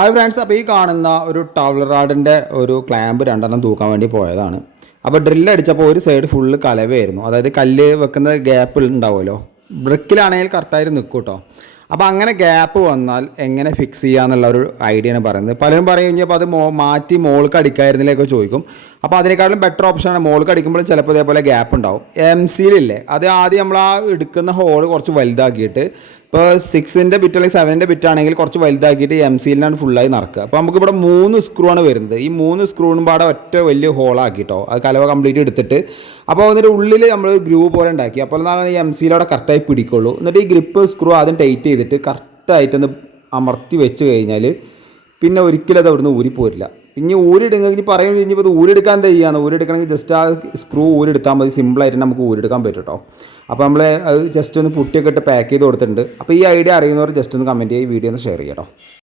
Hi friends അപ്പോൾ ഈ കാണുന്ന ഒരു ടവൽ റാഡിന്റെ ഒരു ക്ലാമ്പ് രണ്ടെണ്ണം തൂക്കാൻ വേണ്ടി പോയതാണ്. അപ്പോൾ ഡ്രില്ല് അടിച്ചപ്പോൾ ഒരു സൈഡ് ഫുള്ള് കലവയായിരുന്നു. അതായത് കല്ല് വെക്കുന്ന ഗ്യാപ്പ് ഉണ്ടാവുമല്ലോ. ബ്രിക്കിലാണെങ്കിൽ കറക്റ്റായിട്ട് നിൽക്കും കേട്ടോ അപ്പോൾ അങ്ങനെ ഗ്യാപ്പ് വന്നാൽ എങ്ങനെ ഫിക്സ് ചെയ്യാന്നുള്ള ഒരു ഐഡിയയാണ് പറയുന്നത്. പലരും പറയും അത് മോ മാറ്റി മോൾക്ക് അടിക്കായിരുന്നില്ലേക്ക് ചോദിക്കും. അപ്പോൾ അതിനേക്കാളും ബെറ്റർ ഓപ്ഷനാണ് മോൾക്ക് അടിക്കുമ്പോഴും ചിലപ്പോൾ ഇതേപോലെ ഗ്യാപ്പ് ഉണ്ടാവും. എം സിയിലില്ലേ അത് ആദ്യം നമ്മൾ ആ എടുക്കുന്ന ഹോൾ കുറച്ച് വലുതാക്കിയിട്ട് ഇപ്പോൾ സിക്സിന്റെ ബിറ്റ് അല്ലെങ്കിൽ സെവന്റെ ബിറ്റ് ആണെങ്കിൽ കുറച്ച് വലുതാക്കിയിട്ട് എം സിയിലാണ് ഫുള്ളായി നടക്കുക. അപ്പോൾ നമുക്ക് ഇവിടെ മൂന്ന് സ്ക്രൂ ആണ് വരുന്നത്. ഈ മൂന്ന് സ്ക്രൂണും പാടെ ഒറ്റ വലിയ ഹോളാക്കിട്ടോ അത് കലവ കംപ്ലീറ്റ് എടുത്തിട്ട്. അപ്പോൾ അതിന്റെ ഉള്ളിൽ നമ്മൾ ഗ്രൂ പോലെ ഉണ്ടാക്കി. അപ്പോൾ എന്നാണ് ഈ എം സിയിലവിടെ കറക്റ്റായി പിടിക്കുള്ളൂ. എന്നിട്ട് ഈ ഗ്രിപ്പ് സ്ക്രൂ ആദ്യം ടൈറ്റ് ചെയ്തിട്ട് കറക്റ്റായിട്ടൊന്ന് അമർത്തി വെച്ച് കഴിഞ്ഞാൽ പിന്നെ ഒരിക്കലും അത് അവിടുന്ന് ഊരിപ്പോരില്ല ഇനി ഊരിടുങ്ങി ഇനി പറയും കഴിഞ്ഞപ്പോൾ അത് ഊരെടുക്കാൻ എന്താ ചെയ്യാന്ന് ഊരെടുക്കണമെങ്കിൽ ജസ്റ്റ് ആ സ്ക്രൂ ഊരെടുത്താൽ മതി. സിമ്പിളായിട്ട് നമുക്ക് ഊരെടുക്കാൻ പറ്റും കേട്ടോ അപ്പോൾ നമ്മൾ അത് ജസ്റ്റ് ഒന്ന് പുട്ടിയൊക്കെ ഇട്ട് പാക്ക് ചെയ്ത് കൊടുത്തിട്ടുണ്ട്. അപ്പോൾ ഈ ഐഡിയ അറിയുന്നവർ ജസ്റ്റ് ഒന്ന് കമന്റ് ചെയ്യുക. ഈ വീഡിയോ ഒന്ന് ഷെയർ ചെയ്യാം കേട്ടോ